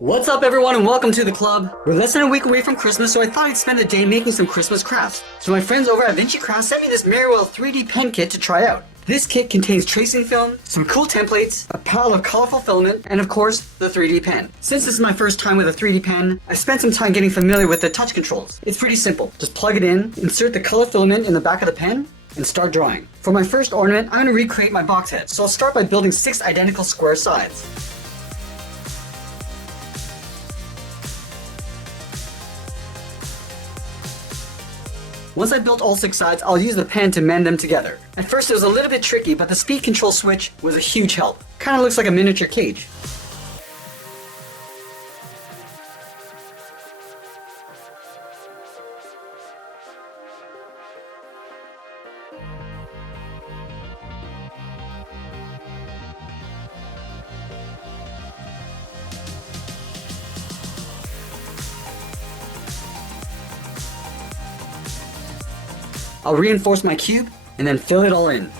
What's up everyone and welcome to the club. We're less than a week away from Christmas, so I thought I'd spend the day making some Christmas crafts. So my friends over at Vinci Crafts sent me this Merriwell 3D pen kit to try out. This kit contains tracing film, some cool templates, a pile of colorful filament, and of course, the 3D pen. Since this is my first time with a 3D pen, I spent some time getting familiar with the touch controls. It's pretty simple. Just plug it in, insert the color filament in the back of the pen, and start drawing. For my first ornament, I'm going to recreate my box head, so I'll start by building 6 identical square sides. Once I built all 6 sides, I'll use the pen to mend them together. At first it was a little bit tricky, but the speed control switch was a huge help. Kinda looks like a miniature cage. I'll reinforce my cube and then fill it all in.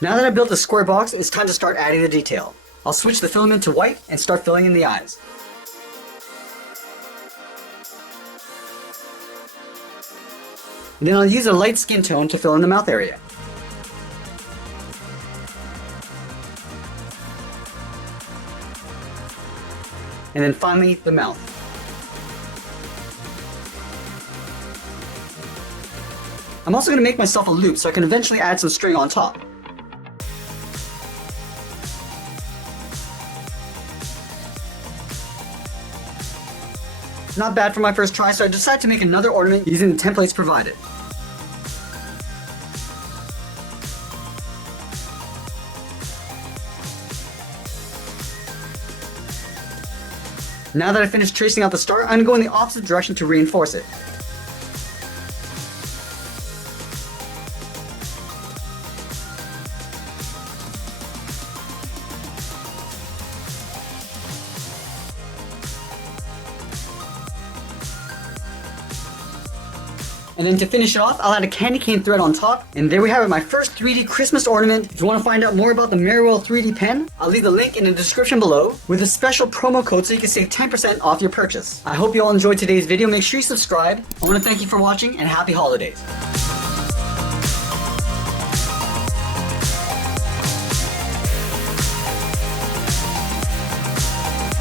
Now that I've built a square box, it's time to start adding the detail. I'll switch the filament to white and start filling in the eyes. And then I'll use a light skin tone to fill in the mouth area. And then finally, the mouth. I'm also going to make myself a loop so I can eventually add some string on top. Not bad for my first try, so I decided to make another ornament using the templates provided. Now that I finished tracing out the star, I'm going to go in the opposite direction to reinforce it. And then to finish it off, I'll add a candy cane thread on top. And there we have it, my first 3D Christmas ornament. If you want to find out more about the Merriwell 3D pen, I'll leave the link in the description below with a special promo code so you can save 10% off your purchase. I hope you all enjoyed today's video. Make sure you subscribe. I want to thank you for watching and happy holidays.